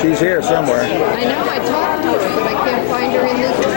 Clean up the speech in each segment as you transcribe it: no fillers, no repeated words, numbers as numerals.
She's here somewhere. I know, I talked to her, but I can't find her in this room.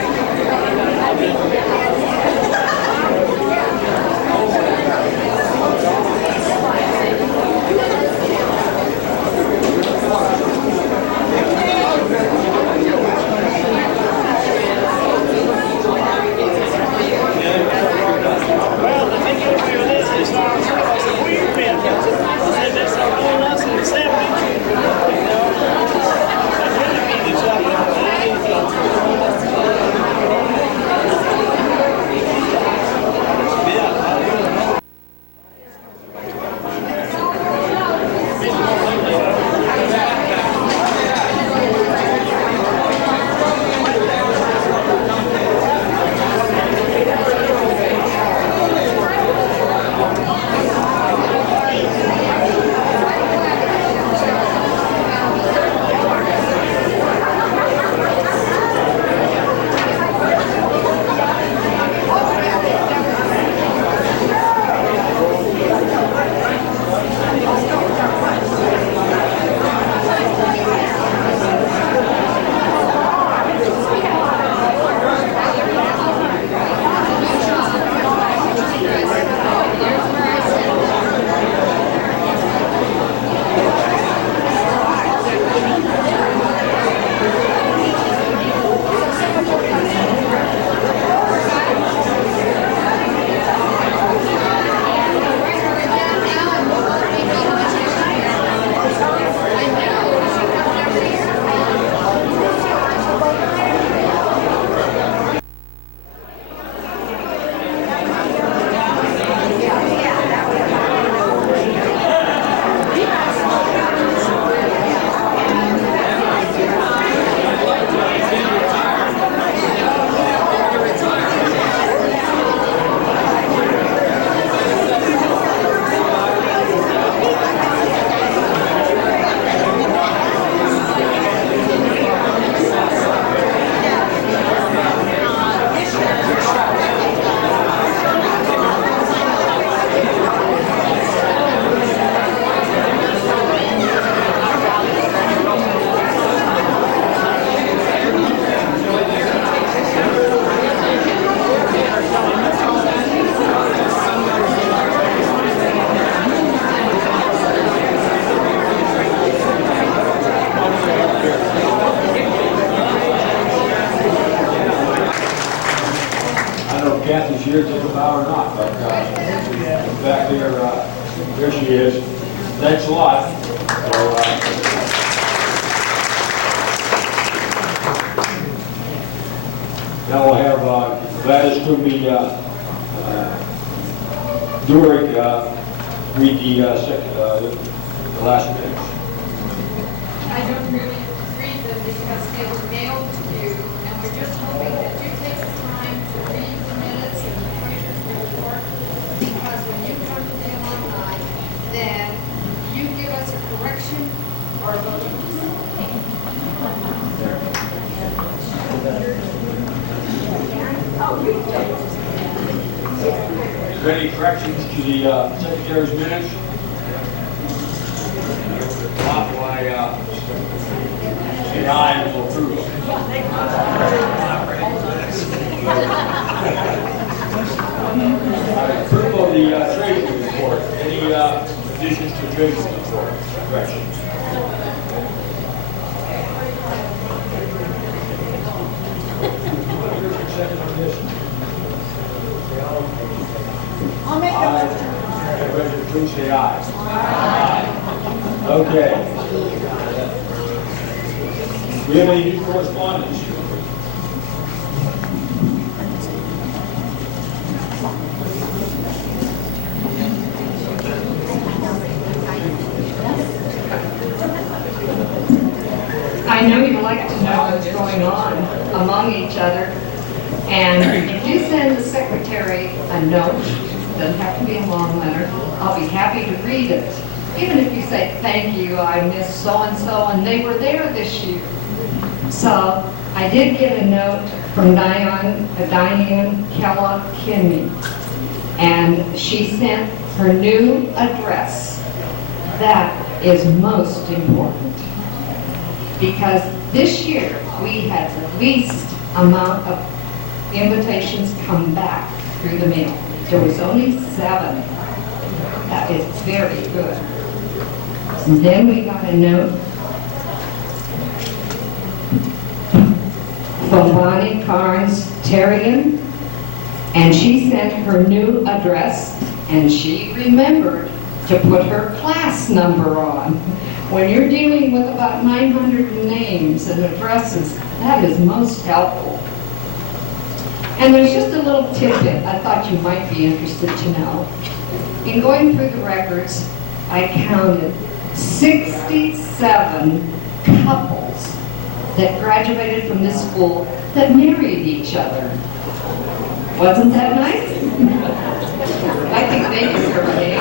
Here, take a bow or not, but back there she is. Thanks a lot. So, now we'll have Gladys Toomey Durick read the last minutes. I don't really read them because they were mailed to you, and we're just hoping that you take the time to read the minutes and the treasurer's report, because when you come to the alumni, then you give us a correction or a vote. Is there any corrections to the Secretary's minutes? Not by say aye and we'll approve them. Approval of the Treasurer's report. Any additions to the Treasurer's report? Corrections? I'll make a motion. Please say aye. Aye. Okay. Do we have any new correspondence? I know you like to know what's going on among each other, and if you send the secretary a note, doesn't have to be a long letter, I'll be happy to read it. Even if you say, thank you, I miss so-and-so, and they were there this year. So I did get a note from Diane Kellogg Kinney, and she sent her new address. That is most important, because this year we had the least amount of invitations come back through the mail. There was only 7. That is very good. And then we got a note from Bonnie Carnes Terrian, and she sent her new address, and she remembered to put her class number on. When you're dealing with about 900 names and addresses, that is most helpful. And there's just a little tidbit I thought you might be interested to know. In going through the records, I counted 67 couples that graduated from this school that married each other. Wasn't that nice? I think they deserve a name.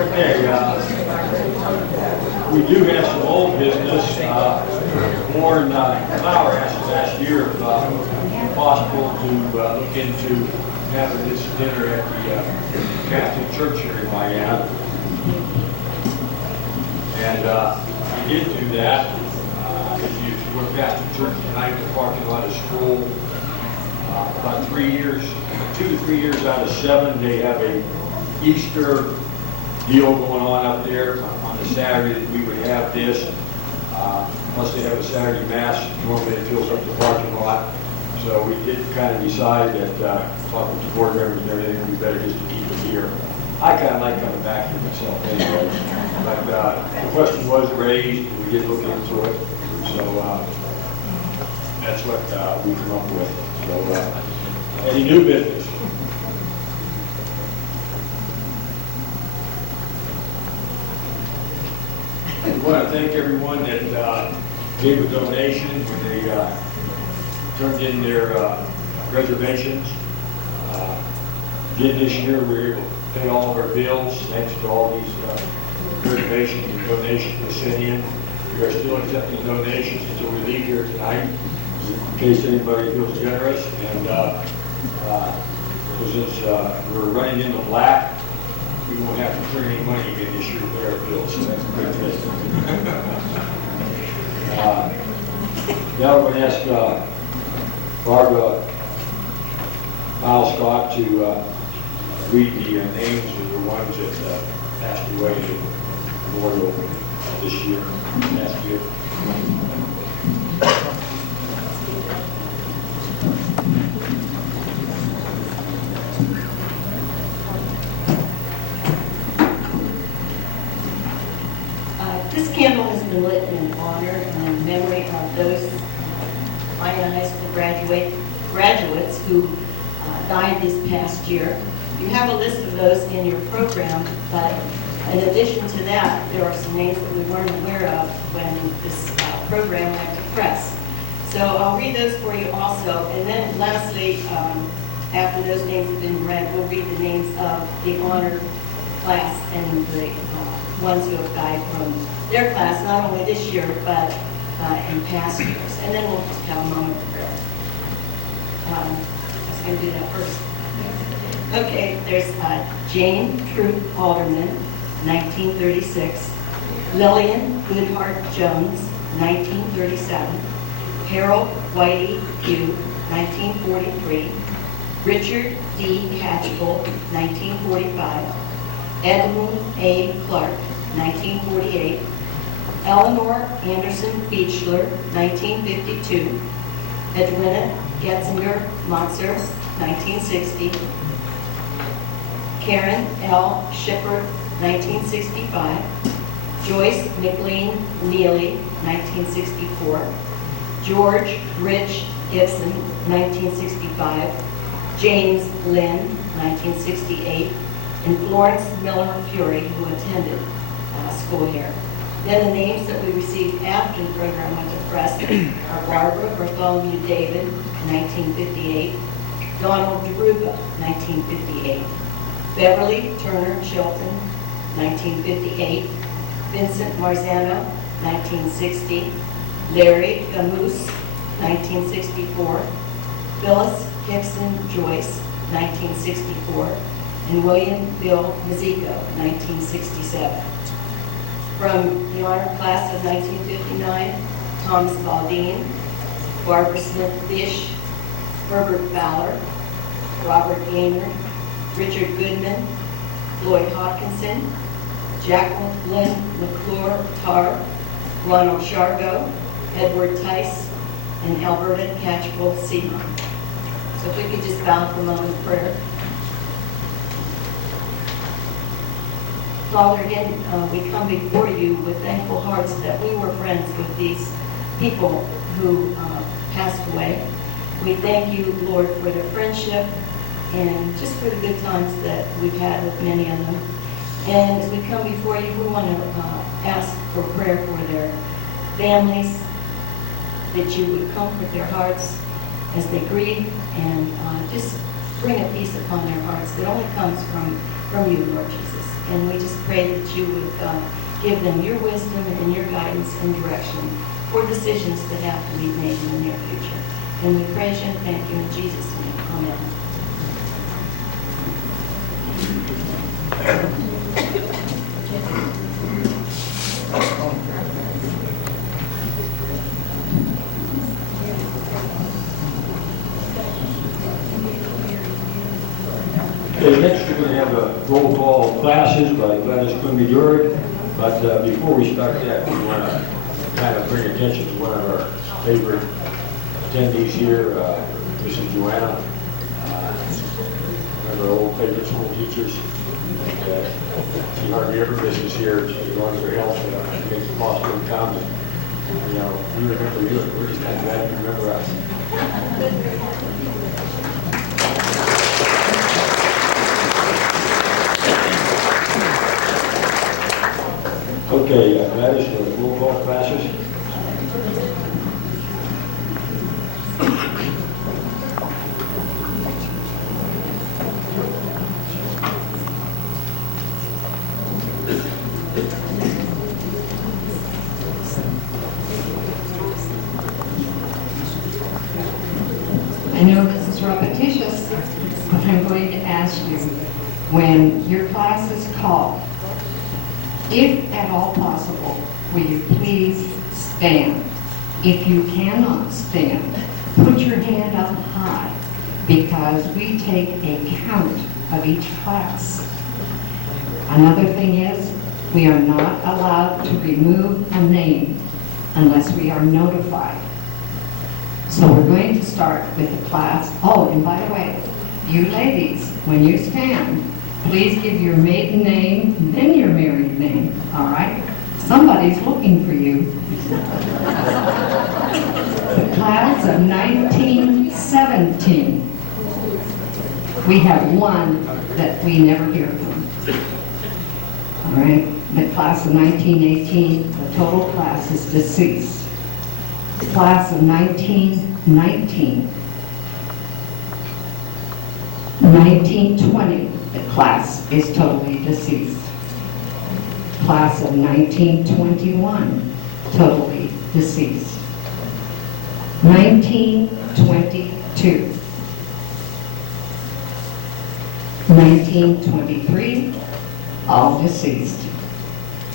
Okay, we do have some old business. Warren Flower asked us last year if possible to look into having this dinner at the Catholic Church here in Vienna. And we did do that. If you look past the church tonight, the parking lot is full. About 3 years, 2 to 3 years out of 7, they have a Easter deal going on up there. On the Saturday that we would have this. Plus they have a Saturday Mass, normally it fills up the parking lot. So we did kind of decide that, talking with the board members and everything, we better just keep it here. I kind of like coming back here myself anyway. But the question was raised, and we did look into it. So that's what we come up with. So any new business? I want to thank everyone that gave a donation when they turned in their reservations. Again, this year we were able to pay all of our bills thanks to all these reservations and donations we sent in. We are still accepting donations until we leave here tonight, in case anybody feels generous. And since we're running in the black, we won't have to turn any money again this year to pay our bills, so that's a good thing. Now we're going to ask Barbara Scott to read the names of the ones that passed away in the memorial this year, last year. This candle has been lit in honor and in memory of those Vienna High School graduates who died this past year. You have a list of those in your program, but in addition to that, there are some names that we weren't aware of when this program went to press. So I'll read those for you also. And then lastly, after those names have been read, we'll read the names of the honored class and the ones who have died from their class, not only this year, but in past years. And then we'll just have a moment of prayer. I was going to do that first. Okay, there's Jane Troop Alderman, 1936. Lillian Goodhart Jones, 1937. Harold Whitey Pugh, 1943. Richard D. Catchpole, 1945. Edmund A. Clark, 1948. Eleanor Anderson Beechler, 1952. Edwina Getzinger Montzer, 1960. Karen L. Shipper, 1965. Joyce McLean Neely, 1964. George Rich Gibson, 1965. James Lynn, 1968. And Florence Miller Fury, who attended school here. Then the names that we received after the program went to press are Barbara Bartholomew David, 1958. Donald DeRuba, 1958. Beverly Turner Chilton, 1958. Vincent Marzano, 1960. Larry Gamus, 1964, Phyllis Hickson Joyce, 1964, and William Bill Mazico, 1967. From the honor class of 1959, Thomas Baldine, Barbara Smith Fish, Herbert Fowler, Robert Gaynor, Richard Goodman, Lloyd Hawkinson, Jacqueline McClure Tarr, Ronald Shargo, Edward Tice, and Alberta Catchpole Seaman. So if we could just bow for a moment of prayer. Father, again, we come before you with thankful hearts that we were friends with these people who passed away. We thank you, Lord, for their friendship and just for the good times that we've had with many of them. And as we come before you, we want to ask for prayer for their families, that you would comfort their hearts as they grieve and just bring a peace upon their hearts that only comes from you, Lord Jesus. And we just pray that you would give them your wisdom and your guidance and direction for decisions that have to be made in the near future. And we praise you and thank you in Jesus' name. Amen. Okay, next we're going to have a roll call of classes by Gladys Quimby-Durig. But before we start that, we want to kind of bring attention to one of our favorite attendees here, Mrs. Joanna, one of our old favorite school teachers. She hardly ever misses here. As long as her health makes it possible to come. And, you know, we remember you, and we're just kind of glad you remember us. Okay, Gladys, roll call classes. I know this is repetitious, but I'm going to ask you, when your class is called, if at all possible, will you please stand? If you cannot stand, put your hand up high, because we take a count of each class. Another thing is, we are not allowed to remove a name unless we are notified. So we're going to start with the class. Oh, and by the way, you ladies, when you stand, please give your maiden name, then your married name, all right? Somebody's looking for you. The class of 1917. We have one that we never hear from. All right, the class of 1918, the total class is deceased. The class of 1919. 1920, the class is totally deceased. Class of 1921, totally deceased. 1922. 1923, all deceased.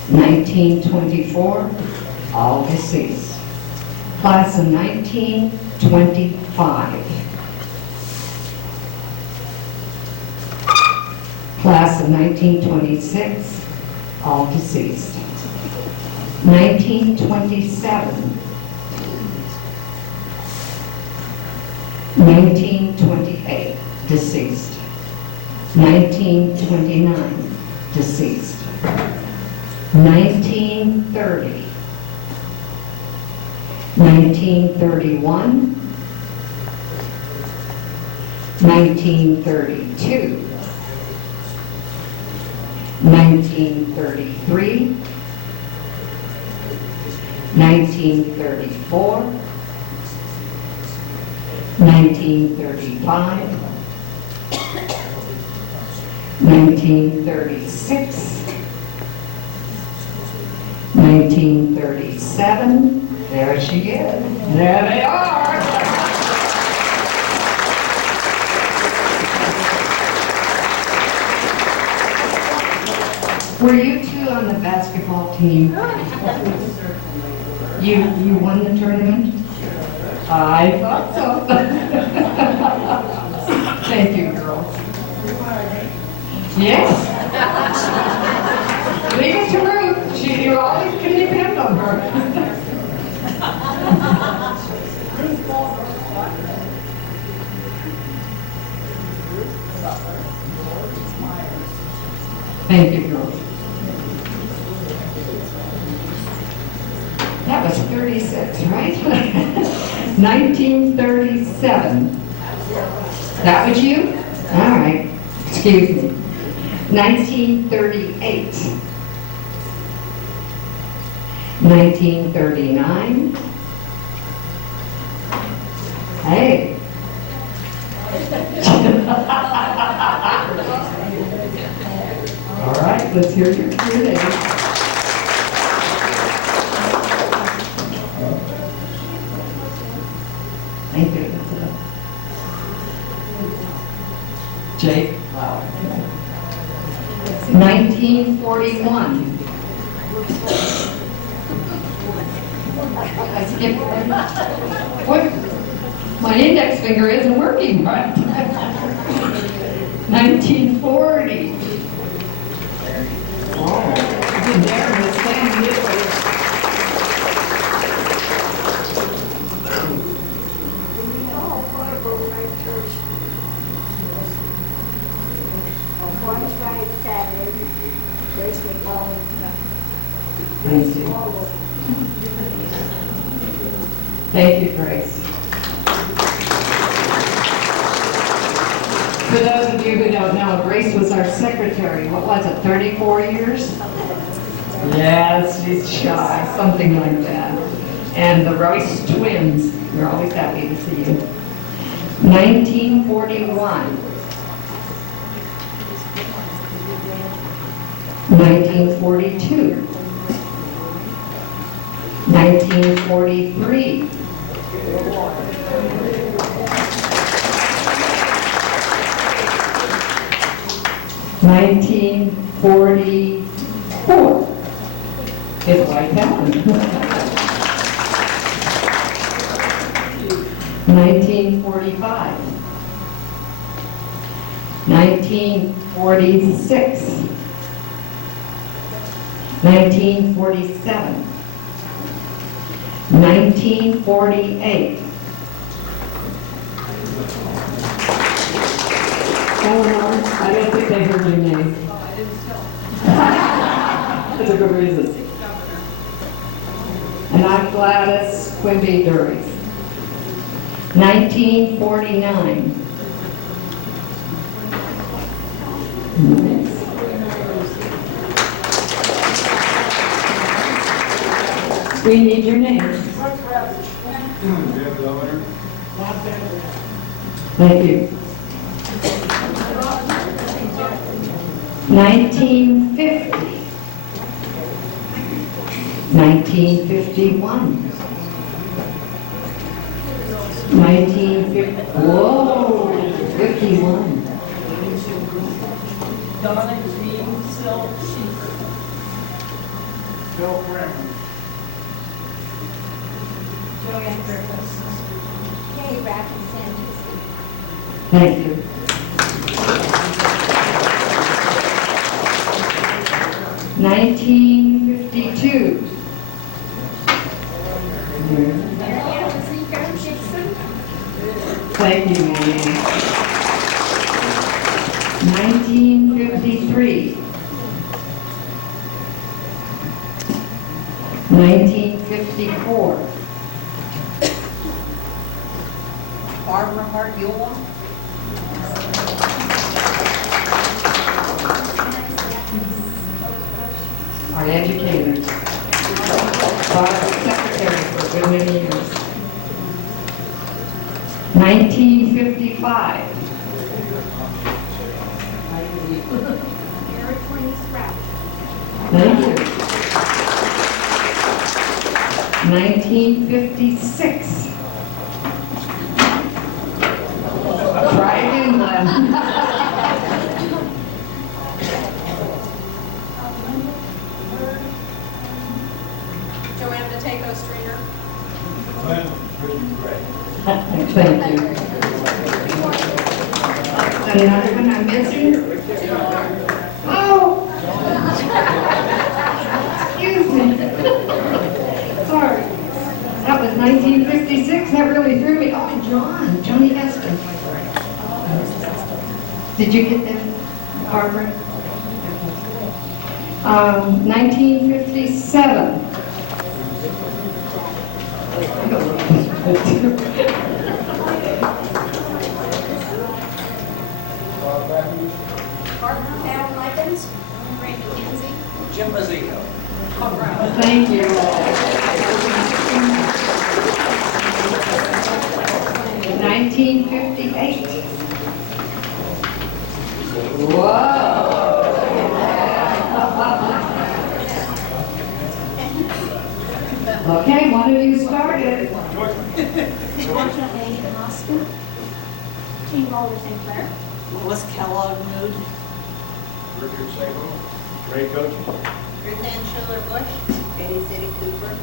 1924, all deceased. Class of 1925. Class of 1926, all deceased. 1927. 1928, deceased. 1929, deceased. 1930. 1931. 1932. 1933, 1934, 1935, 1936, 1937, There she is. There they are. Were you two on the basketball team? You won the tournament? I thought so. Thank you, girls. Yes. Leave it to Ruth. You always can depend on her. Thank you, girls. That was 36, right? 1937. That was you? All right. Excuse me. 1938. 1939. Hey. All right, let's hear your name. Thank you. Jake Lauer. 1941. I skipped one. What? My index finger isn't working right. 1940. Oh, I've been there in the same year. Thank you. Thank you, Grace. For those of you who don't know, Grace was our secretary. What was it, 34 years? Yes, she's shy, something like that. And the Royce twins, we're always happy to see you. 1941. 1942. 1943. 1944. It's like that one. 1945. 1946. 1947. 1948. I don't think they heard your name. That's a good reason. And I'm Gladys Quimby Dury. 1949. We need your name. Thank you. 1950. 1951. 1950. Whoa, 51. Donna Green Silk Sheeper. Bill Kramer. Joanne Griffiths. Kay Raffy Sanders. Thank you. 1952. Marianne Zico Gibson. Thank you, Marianne. 1953. 1954. Barbara Hart Yule. Our educators. Barbara secretary for a good many years. 1955. Eric Queen Sprout. Thank you. 1956. Try again, Glenn. Joanne Mateo Stringer. Thank you. Another one I'm missing? Oh! Excuse me. Sorry. That was 1956. That really threw me. Oh, Johnny Heston. Did you get that, Barbara? 1957. Jim Mazzico. Thank you. 1958. Whoa. Okay, one of you started. Georgia A. Austin. Team Boulder St. Clair. Melissa Kellogg Mood. Richard Sabo, Ray Coach. Ruth Ann Schiller Bush. Eddie City Cooper.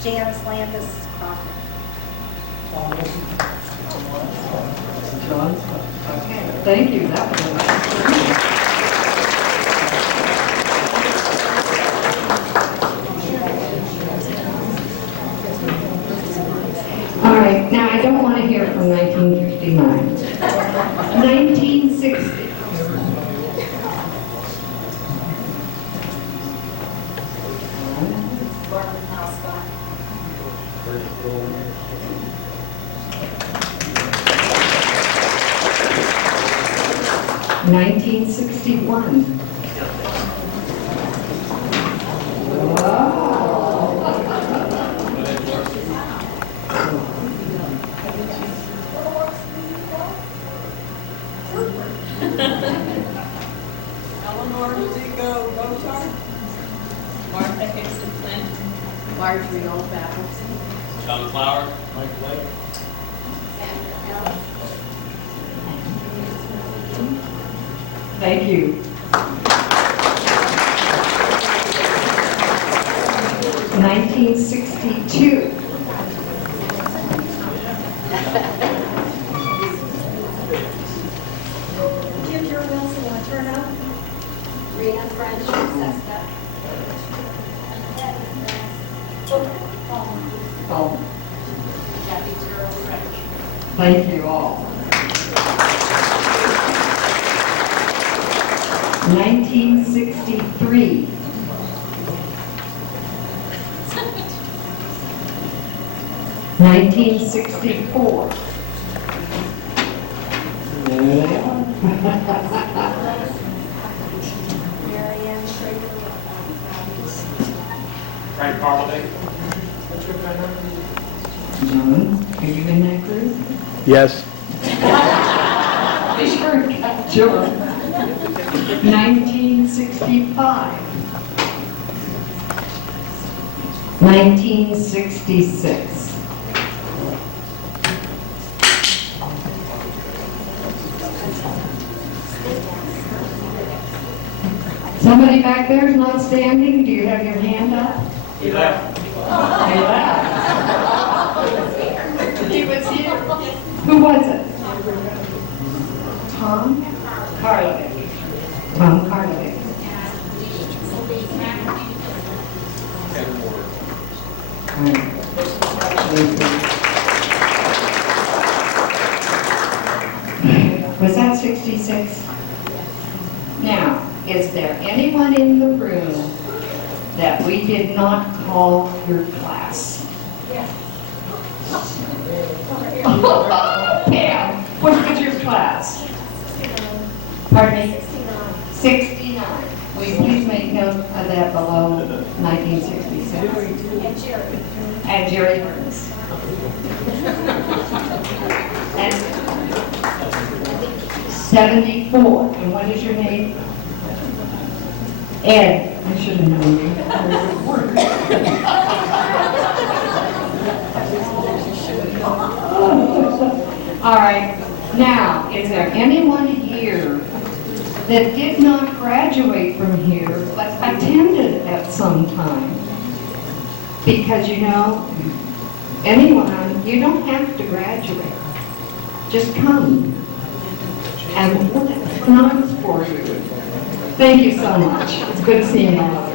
Janice Landis Crawford. Okay, thank you. That was a All right, now I don't want to hear from 1959. 1960. Barbara Housebach. 1961. Eleanor Mazzico Botar. Martha Hickson Flint. Marjorie Old Apples. John Flower. Mike Blake. Sandra Ellis. Thank you. 1962. Ginger Wilson Laterno. Rena French Seska. Oh, Kathy Terrell French. thank you all. 1963. (1964). Marianne Schrader. Frank Carmody. John, are you in that group? Yes. Be sure to got John. 1965. 1966. Somebody back there is not standing? Do you have your hand up? He left. He left. He was here. Who was it? Tom Carlick. Tom Carlick. Was that 66? Now, is there anyone in the room that we did not call your class? Pam, what was your class? Pardon me? 69. Will you please make note of that below 1966? And Jerry Burns. And 74. And what is your name? Ed. I should have known you. All right, now, is there anyone here that did not graduate from here but attended at some time? Because anyone, you don't have to graduate. Just come and we'll have notes for you. Thank you so much. It's good seeing you all.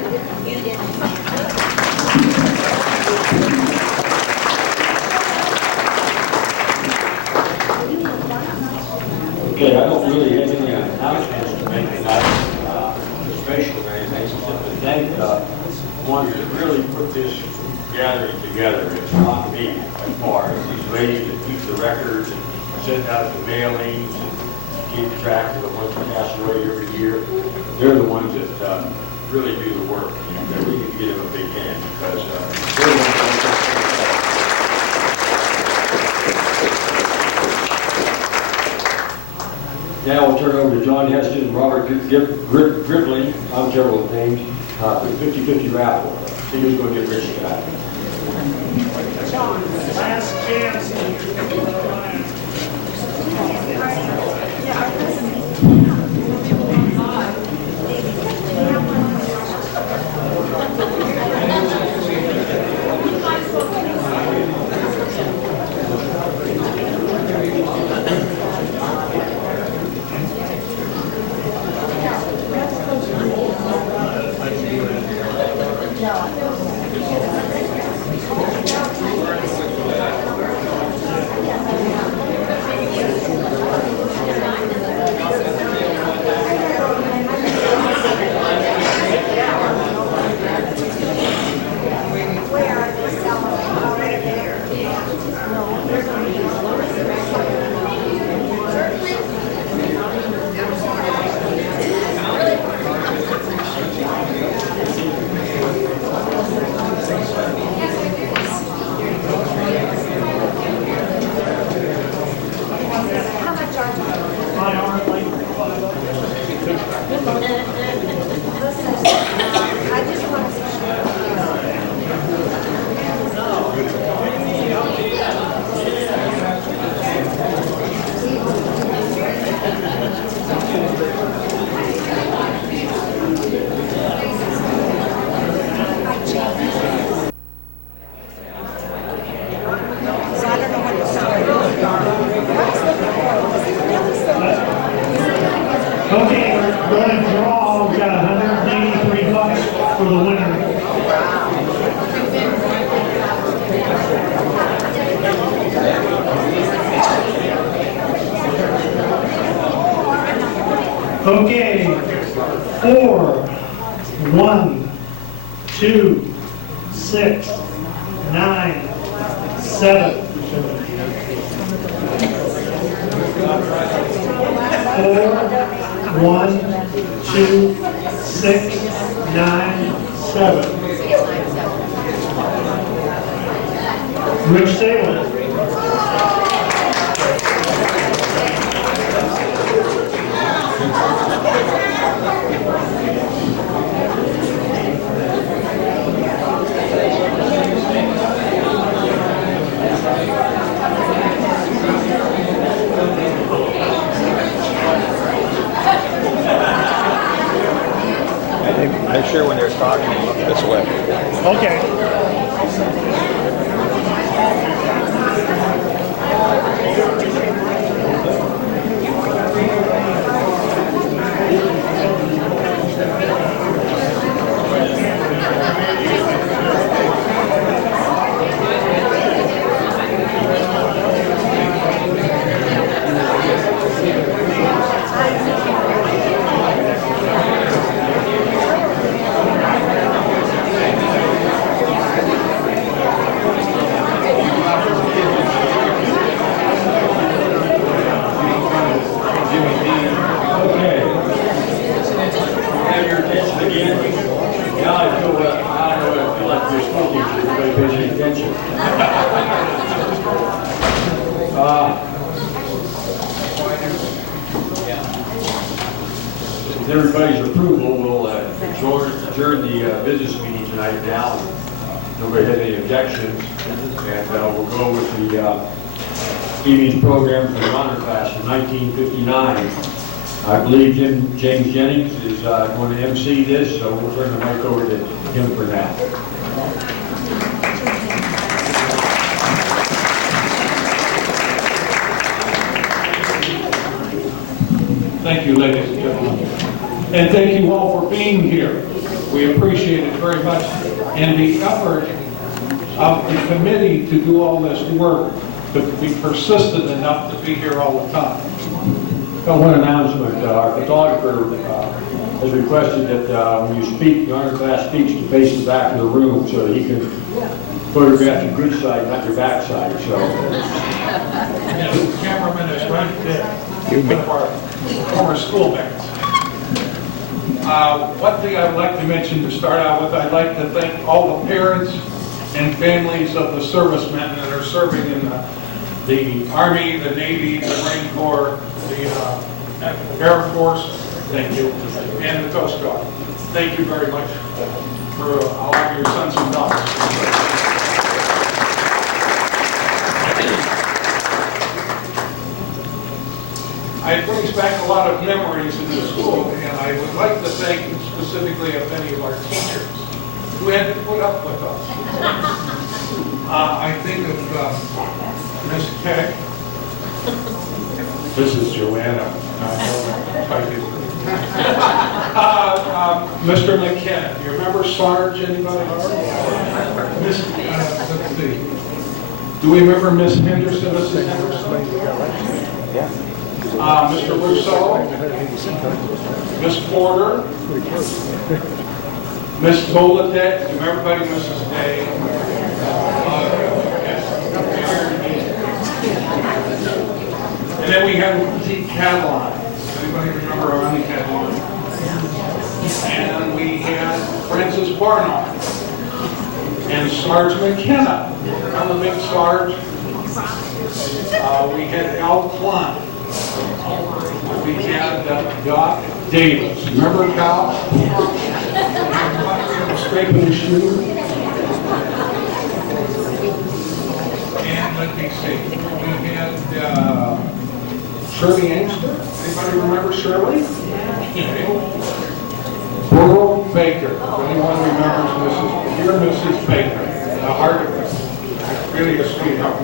Okay, I don't really have any announcements to make tonight, special or anything, except to thank the ones that really put this gathering together. It's not me as far as these ladies that keep the records and send out the mailings and keep track of the ones that pass away every year. They're the ones that really do the work, and we need to give them a big hand because they're the ones that Now we'll turn it over to John Heston and Robert Gribbling, I'm terrible with names, for the 50-50 raffle. See who's going to get rich tonight. Last chance. Okay, 4, 1, 2, 6, 9, 7. 4, 1, 2, 6, 9, 7. Rich Saylor. Make sure when they're talking, look this way. Okay. With everybody's approval, we'll adjourn the business meeting tonight now. Nobody has any objections, and we'll go with the evening's program for the honor class in 1959. I believe James Jennings is going to MC this, so we'll turn the mic over to him for that. Thank you, ladies and gentlemen. And thank you all for being here. We appreciate it very much. And the effort of the committee to do all this work, to be persistent enough to be here all the time. One announcement, our photographer has requested that when you speak, the honor class speaks to face the back of the room so that he can photograph your good side, not your back side, so. Yeah, the cameraman is right there. One of our former schoolmates. One thing I'd like to mention to start out with, I'd like to thank all the parents and families of the servicemen that are serving in the Army, the Navy, the Marine Corps, the Air Force, thank you, and the Coast Guard. Thank you very much for allowing your sons and daughters. It brings back a lot of memories in the school, and I would like to thank specifically of many of our teachers who had to put up with us. I think of Miss Keck. This is Joanna. Mr. McKenna. You remember Sarge? Anybody? Let's see. Do we remember Miss Henderson? Mrs. Henderson? Yeah. Mr. Rousseau, Miss Porter, Miss Tolatek, everybody, Mrs. Day. And then we had Auntie Catalan. Anybody remember Auntie Catalan? And we had Francis Barnard and Sarge McKenna. Remember Big Sarge? We had Al Klein. We had Doc Davis. Remember Cal? Scraping his shoe. And let me see. We had Shirley Angster. Anybody remember Shirley? Burl Baker. If anyone remembers Mrs. Baker. The heart of it. Really a sweetheart.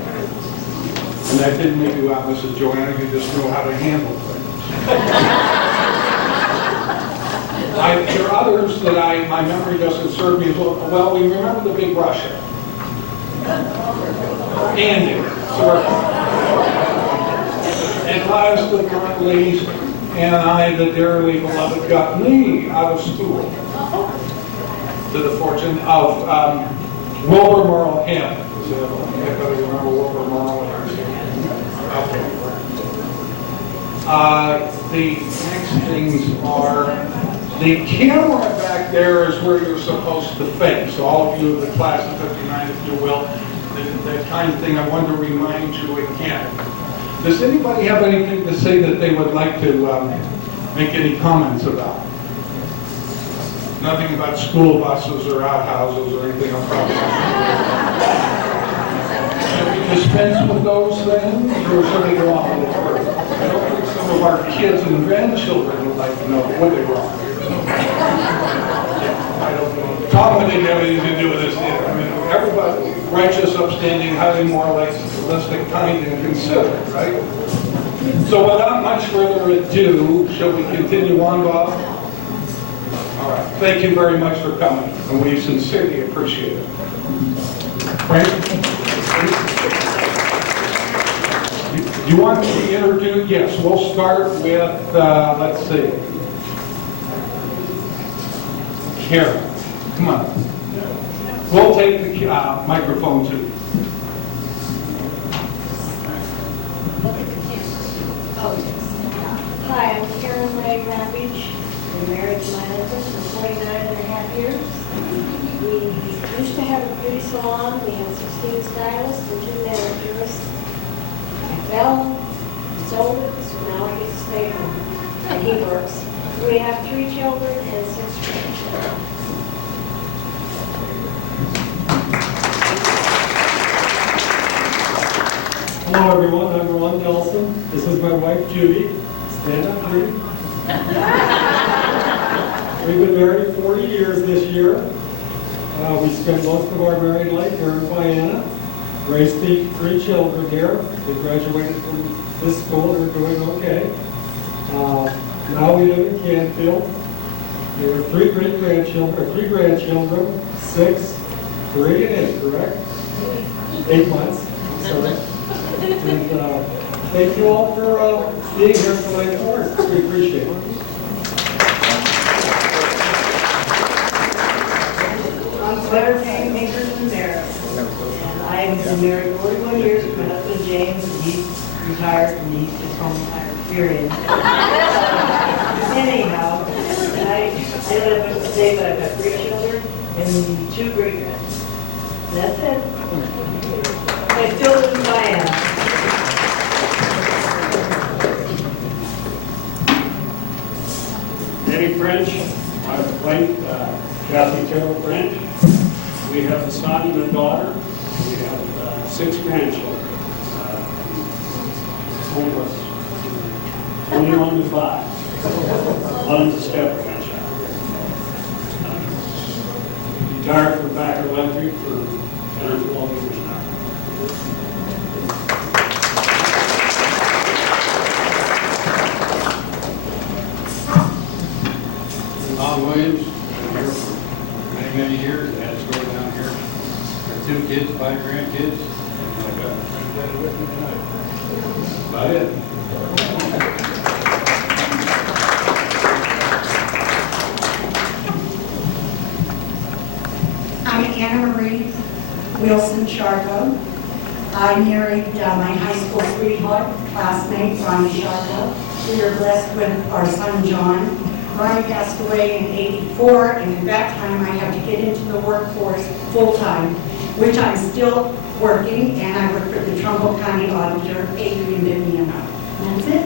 And that didn't make you out, Mrs. Joanna, you just know how to handle things. There are others that my memory doesn't serve me as well. We remember the Big Russia. Andy, and last but not least, and I, the dearly beloved, got me out of school to the fortune of Wilbur Merle Hammond. Anybody remember Wilbur Merle? Okay. The next things are, the camera back there is where you're supposed to face. So all of you of the class of 59, if you will, that kind of thing I want to remind you again. Does anybody have anything to say that they would like to make any comments about? Nothing about school buses or outhouses or anything else? Dispense with those things, or should they go on a little further? I don't think some of our kids and grandchildren would like to know what they were on. I don't know. Tom didn't have anything to do with this either. I mean, everybody, righteous, upstanding, highly moralistic, kind, and considerate, right? So without much further ado, shall we continue on, Bob? All right. Thank you very much for coming, and we sincerely appreciate it. Frank? Do you want to be introduced? Yes, we'll start with, let's see. Karen, come on. We'll take the microphone too. Hi, I'm Karen Ray Ravage. I'm married to my husband for 49.5 years. We used to have a beauty salon. We had 16 stylists and 2 manicurists. I fell, sold it, so now I get to stay home. And he works. We have 3 children and 6 grandchildren. Hello, everyone. I'm Ron Nelson. This is my wife, Judy. Stand up, Judy. We've been married 40 years this year. We spent most of our married life here in Vienna. Raised three children here. They graduated from this school. They're doing okay. Now we live in Canfield. There are three grandchildren, 6, 3, and 8, correct? 8 months. Sorry. And thank you all for being here tonight for us. We appreciate it. I'm Claire Jane Makers and Barrett. And I've been married 41 years with my husband James, and he's retired and he's just home retired, period. Anyhow, I don't have much to say, but I've got 3 children and 2 great-grands. That's it. I still live in Vienna. Eddie French, my wife, Kathy Carol French. We have a son and a daughter. We have 6 grandchildren. Homeless. 21 to 5. One's a step grandchild. Retired from Packer Electric for 10 or 12 years now. Tom Williams, been here for many, many years. I had a store down here. Got 2 kids, 5 grandkids, and I got my friend Daddy with me tonight. About it. I'm Anna Marie Wilson Sharko. I married my high school sweetheart, classmate, Ronnie Sharko. We were blessed with our son, John. Ronnie passed away in '84, and at that time I had to get into the workforce full-time, which I'm still working, and I work for the Trumbull County Auditor, Adrian Vienna. That's it.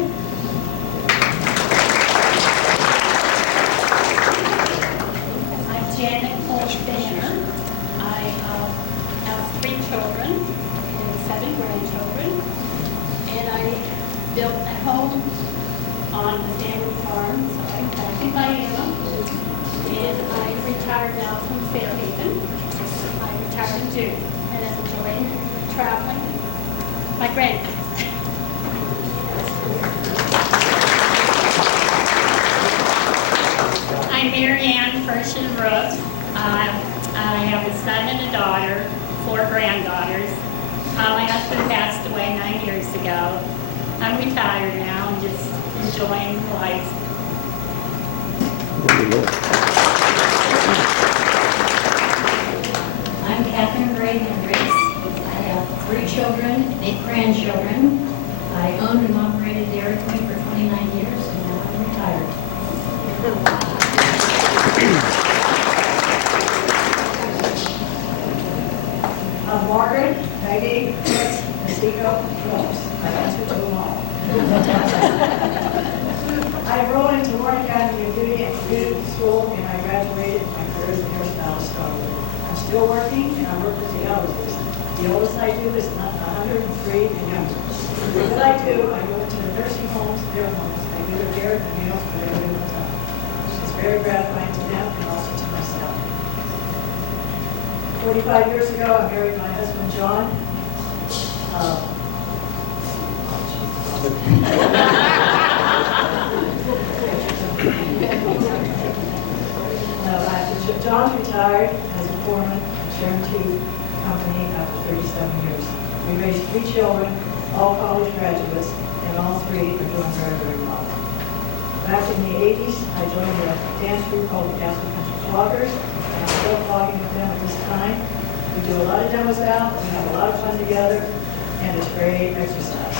I'm Janet Banner. I have 3 children and 7 grandchildren, and I built a home on the family farm, so I'm back in Vienna, and I retired now from Fairhaven. I retired in June, and I'm enjoying traveling with my grandkids. I'm Mary Ann Ferschen-Brooks. I have a son and a daughter, 4 granddaughters. My husband passed away 9 years ago. I'm retired now and just enjoying life. I'm Catherine Gray Hendricks. I have 3 children and 8 grandchildren. I owned and operated Dairy Queen for 29 years, and now I'm retired. I'm Margaret, Peggy, Masico, Phillips. I answer to them all. I enrolled into Warren Academy of Beauty and Community School, and I graduated. My career as a hairstylist started. I'm still working, and I work with the elders. The oldest I do is 103 and younger. What I do, I go into the nursing homes, their homes. I do their hair and nails for their little time. It's very gratifying to them and also to myself. 45 years ago, I married my husband, John. John's retired as a foreman at Sharon 2 Company after 37 years. We raised 3 children, all college graduates, and all 3 are doing very, very well. Back in the 80s, I joined a dance group called the Castle Country Floggers, and I'm still flogging with them at this time. We do a lot of demos out, we have a lot of fun together, and it's great exercise.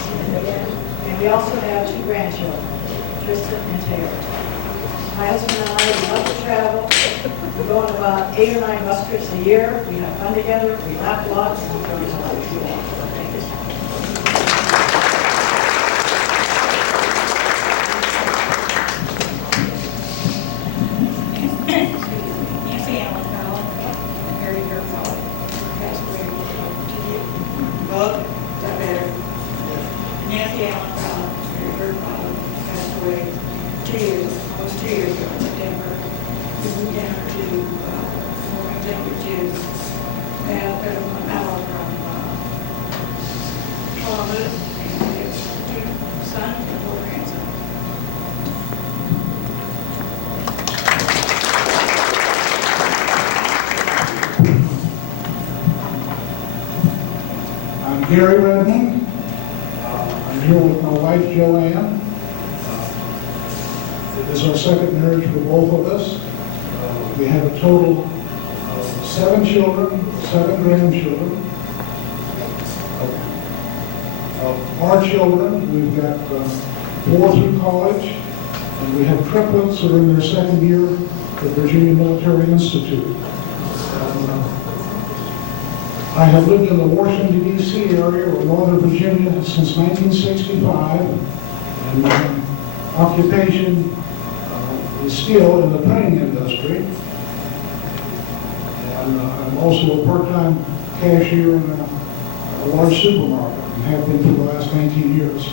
And we also have 2 grandchildren, Tristan and Taylor. My husband and I love to travel. We go on about 8 or 9 bus trips a year. We have fun together, we laugh a lot, and we go to life. Thank you. Nancy Allen Powell, married your father, passed away. Bob, that matter. daughter passed away 2 years ago in Denver. We moved down to Wilmington, which is about an hour from Columbus, and we have 2 sons and 4 grandsons. I'm Gary Redmond. I'm here with my wife Joanne. It is our second marriage for both of us. We have a total of 7 children, 7 grandchildren. Of our children, we've got 4 through college, and we have triplets that are in their second year at Virginia Military Institute. I have lived in the Washington, D.C. area or Northern Virginia since 1965, and my occupation is still in the printing industry. And I'm also a part-time cashier in a large supermarket and have been for the last 19 years.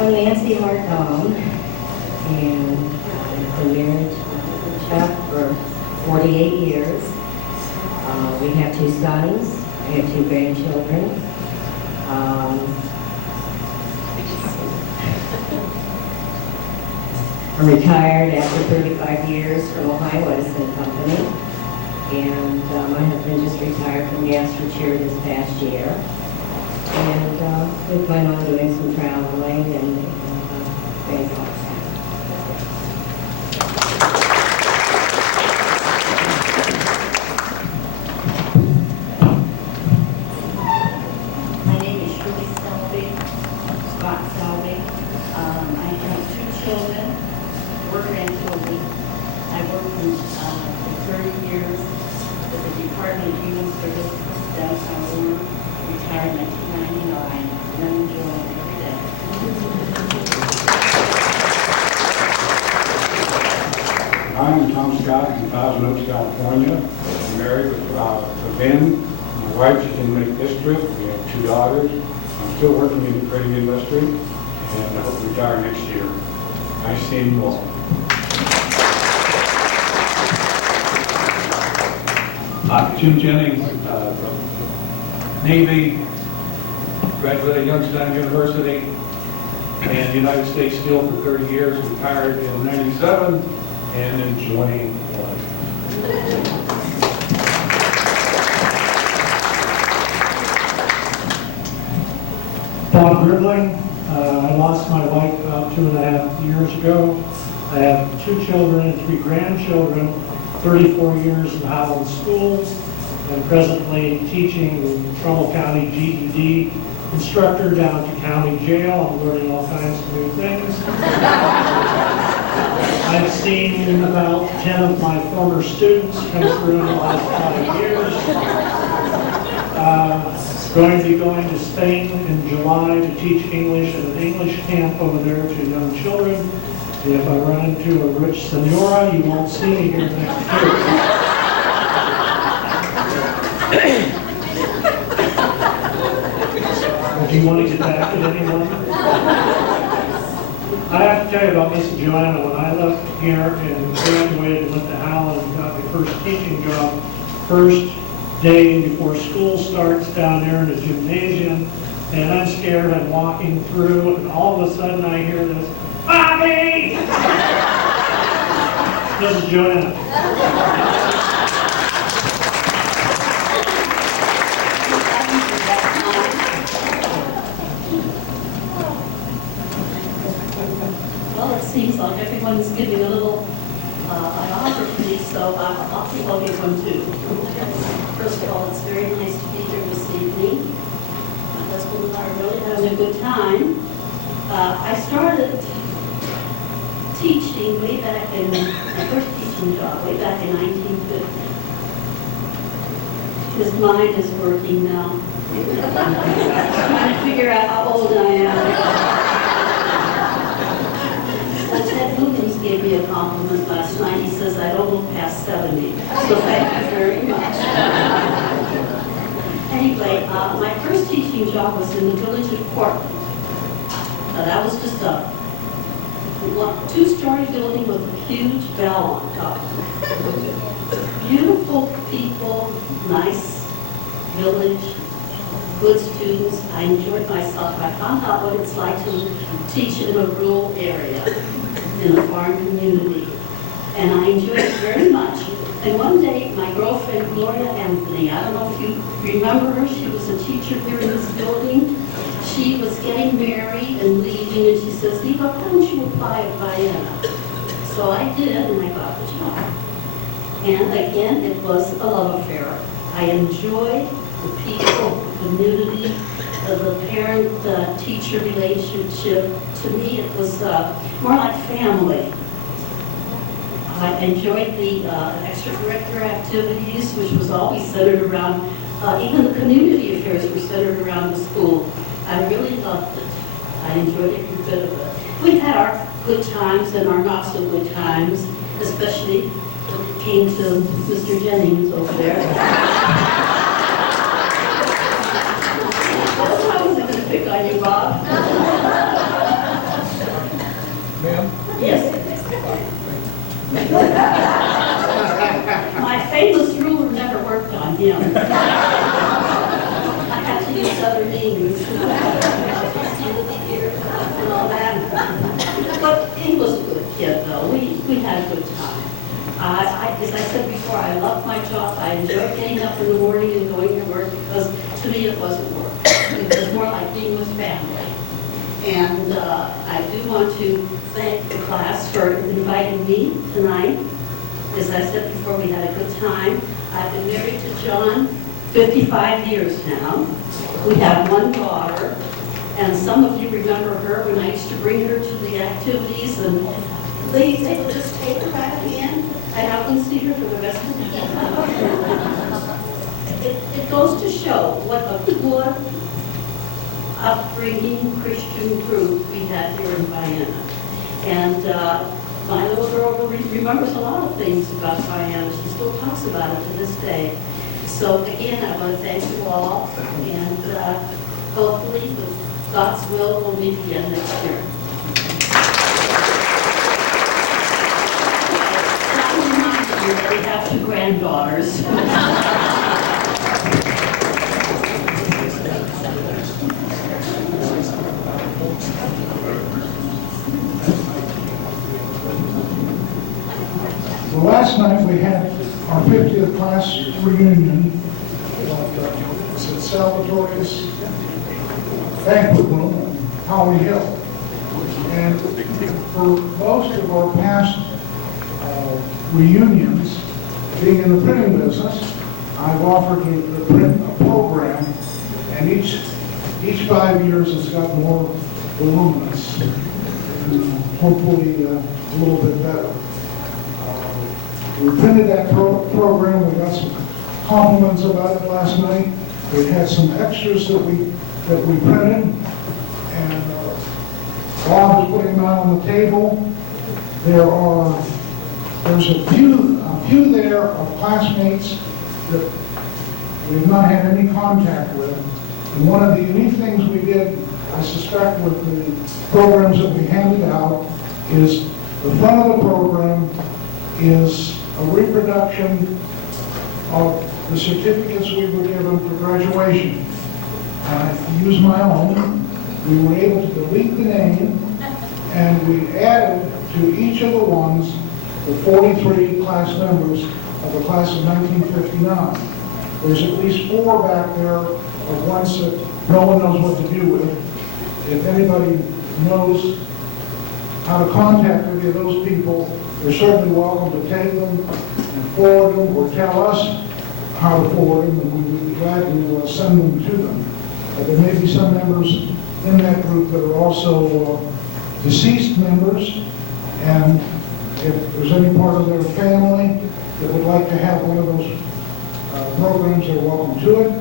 I'm Nancy Marcone, and I've been married to Chuck for 48 years. We have 2 sons, I have 2 grandchildren. I'm retired after 35 years from Ohio Edison Company, and my husband just retired from gas for cheer this past year. And we plan on doing some traveling and things like that. My name is Shirley Selby, Scott Selby. I have 2 children, 4 grandchildren. I worked for 30 years with the Department of Human Services downtown Warren. Retired in 1999, and I'm enjoying it every day. I'm Tom Scott from Thousand Oaks, California. I'm married with Ben. My wife, she didn't make this trip. We have 2 daughters. I'm still working in the printing industry, and I hope to retire next year. Nice seeing you all. Jim Jennings, Navy, graduated Youngstown University, and United States Steel for 30 years, retired in 97, and enjoying life. Bob Gridling. I lost my wife about 2.5 years ago. I have 2 children and 3 grandchildren, 34 years in Howland School. I'm presently teaching the Trumbull County GED instructor down at the county jail. I'm learning all kinds of new things. I've seen about 10 of my former students come through in the last 5 years. Going to be going to Spain in July to teach English at an English camp over there to young children. If I run into a rich senora, you won't see me here next year. Do you want to get back at anyone? I have to tell you about Miss Joanna. When I left here and graduated and went to Howland and got my first teaching job, first day before school starts down there in the gymnasium, and I'm scared, I'm walking through, and all of a sudden I hear this, "Mommy!" This is Joanna. Well, it seems like everyone's giving a little biography, so I'll think I'll give one too. First of all, it's very nice to be here this evening. My husband and I are really having a good time. I started teaching way back in, my first teaching job, way back in 1950. His mind is working now. Trying to figure out how old I am. Ted Williams gave me a compliment last night. He says, I don't look past 70. So thank you very much. Anyway, my first teaching job was in the village of Portland. That was just a two-story building with a huge bell on top. Beautiful people, nice village, good students. I enjoyed myself. I found out what it's like to teach in a rural area, in a farm community. And I enjoyed it very much. And one day, my girlfriend, Gloria Anthony, I don't know if you remember her, she was a teacher here in this building. She was getting married and leaving, and she says, Eva, why don't you apply at Vienna? So I did, and I got the job. And again, it was a love affair. I enjoyed the people, the community, the parent-teacher relationship. To me, it was more like family. I enjoyed the extracurricular activities, which was always centered around, even the community affairs were centered around the school. I really loved it. I enjoyed every bit of it. We had our good times and our not so good times, especially when it came to Mr. Jennings over there. I wasn't going to pick on you, Bob. Ma'am? Yes. My famous ruler never worked on him. I had to use other means. And all that. But he was a good kid, though. We had a good time. As I said before, I loved my job. I enjoyed getting up in the morning and going to work because to me it wasn't work. It was more like being with family. And I do want to thank the class for inviting me tonight. As I said before, we had a good time. I've been married to John 55 years now. We have one daughter, and some of you remember her when I used to bring her to the activities, and they would just take her by the hand, and I wouldn't see her for the rest of the day. It goes to show what a good upbringing Christian group we had here in Vienna. And my little girl remembers a lot of things about Vienna. She still talks about it to this day. So again, I want to thank you all, and hopefully, with God's will, we'll meet again next year. That reminds me that we have two granddaughters. Well, last night we had our 50th class reunion. It was at Salvatore's banquet room in Holly Hill. And for most of our past reunions, being in the printing business, I've offered to print a program, and each 5 years it's got more voluminous and hopefully a little bit better. We printed that program. We got some compliments about it last night. We had some extras that we printed, and Bob is putting them out on the table. There's a few there of classmates that we've not had any contact with. And one of the unique things we did, I suspect, with the programs that we handed out, is the front of the program is a reproduction of the certificates we were given for graduation. I used my own. We were able to delete the name, and we added to each of the ones the 43 class members of the class of 1959. There's at least 4 back there of ones that no one knows what to do with. If anybody knows how to contact any of those people, they're certainly welcome to take them and forward them, or tell us how to forward them, and we would be glad to send them to them. There may be some members in that group that are also deceased members, and if there's any part of their family that would like to have one of those programs, they're welcome to it.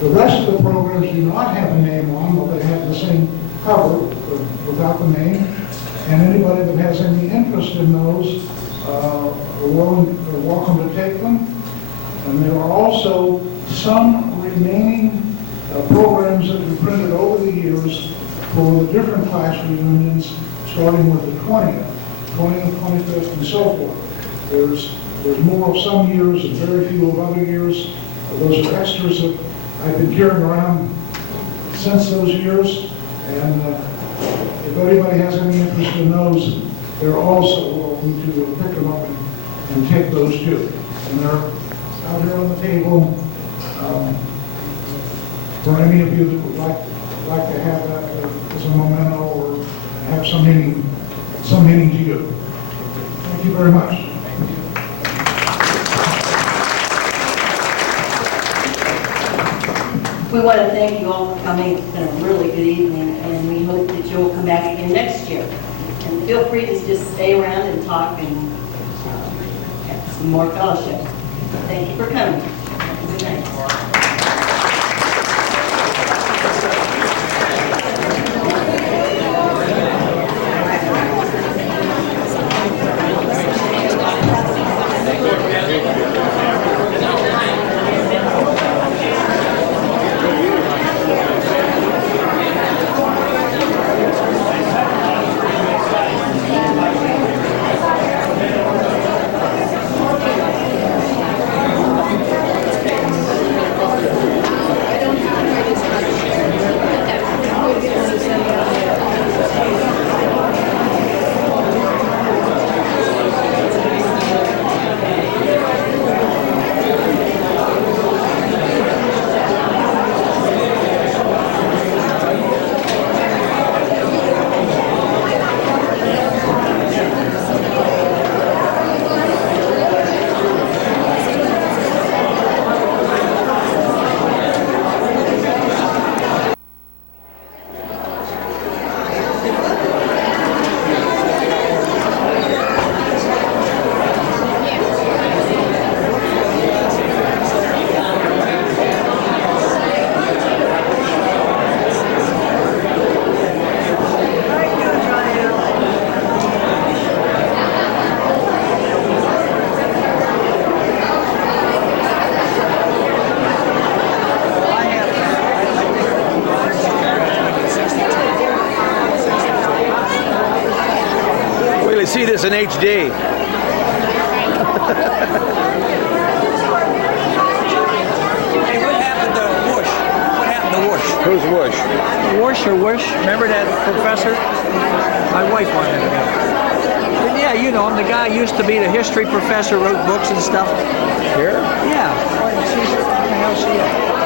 The rest of the programs do not have a name on, but they have the same cover without the name. And anybody that has any interest in those are welcome to take them. And there are also some remaining programs that we printed over the years for the different class reunions, starting with the 20th, 25th, and so forth. There's more of some years and very few of other years. Those are extras that I've been carrying around since those years. And if anybody has any interest in those, they're also welcome to pick them up and take those too. And they're out here on the table for any of you that would like to have that as a memento or have some meaning to you. Thank you very much. We want to thank you all for coming. It's been a really good evening, and we hope that you'll come back again next year. And feel free to just stay around and talk and have some more fellowship. Thank you for coming. Good night. See this in HD. Hey, what happened to Whoosh? What happened to Whoosh? Who's Whoosh? Whoosh or Whoosh? Remember that professor? My wife wanted to know. Yeah, you know him. The guy used to be the history professor, wrote books and stuff. Here? Yeah. What the hell is she at?